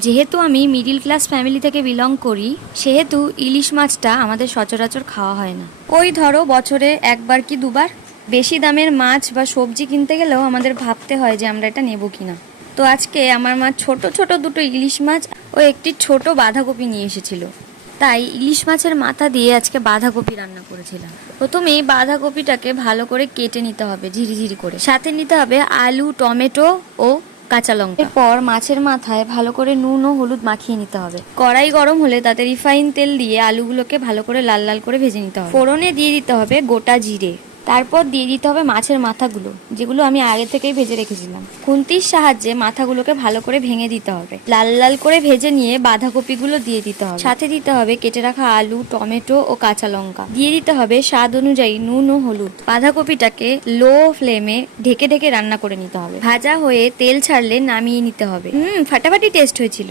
যেহেতু আমি middle class family থেকে বিলং করি, সেহেতু ইলিশ মাছটা আমাদের সচরাচর খাওয়া হয় না। ওই ধরো বছরে একবার কি দুবার। বেশি দামের মাছ বা সবজি কিনতে গেলেও আমাদের ভাবতে হয় যে আমরা এটা নেব কিনা। তো আজকে আমার মা ছোট ছোট দুটো ইলিশ মাছ ও একটি ছোট বাঁধাকপি নিয়ে এসেছিল। তাই ইলিশ মাছের মাথা দিয়ে আজকে বাঁধাকপি রান্না করেছিলাম। প্রথমেই বাঁধাকপিটাকে ভালো করে কেটে নিতে হবে ঝিরিঝিরি করে, সাথে নিতে হবে আলু, টমেটো ও কাঁচা লঙ্কা। এরপর মাছের মাথায় ভালো করে নুন ও হলুদ মাখিয়ে নিতে হবে। কড়াই গরম হলে তাতে রিফাইন তেল দিয়ে আলুগুলোকে ভালো করে লাল লাল করে ভেজে নিতে হবে। ফোড়নে দিয়ে দিতে হবে গোটা জিরে, তারপর দিয়ে দিতে হবে মাছের মাথাগুলো, যেগুলো আমি আগে থেকেই ভেজে রেখেছিলাম। খুন্তির সাহায্যে মাথাগুলোকে ভালো করে ভেঙে দিতে হবে। লাল লাল করে ভেজে নিয়ে বাঁধাকপিগুলো দিয়ে দিতে হবে। সাথে দিতে হবে কেটে রাখা আলু, টমেটো ও কাঁচা লঙ্কা। দিয়ে দিতে হবে স্বাদ অনুযায়ী নুন ও হলুদ। বাঁধাকপিটাকে লো ফ্লেমে ঢেকে ঢেকে রান্না করে নিতে হবে। ভাজা হয়ে তেল ছাড়লে নামিয়ে নিতে হবে। ফাটাফাটি টেস্ট হয়েছিল।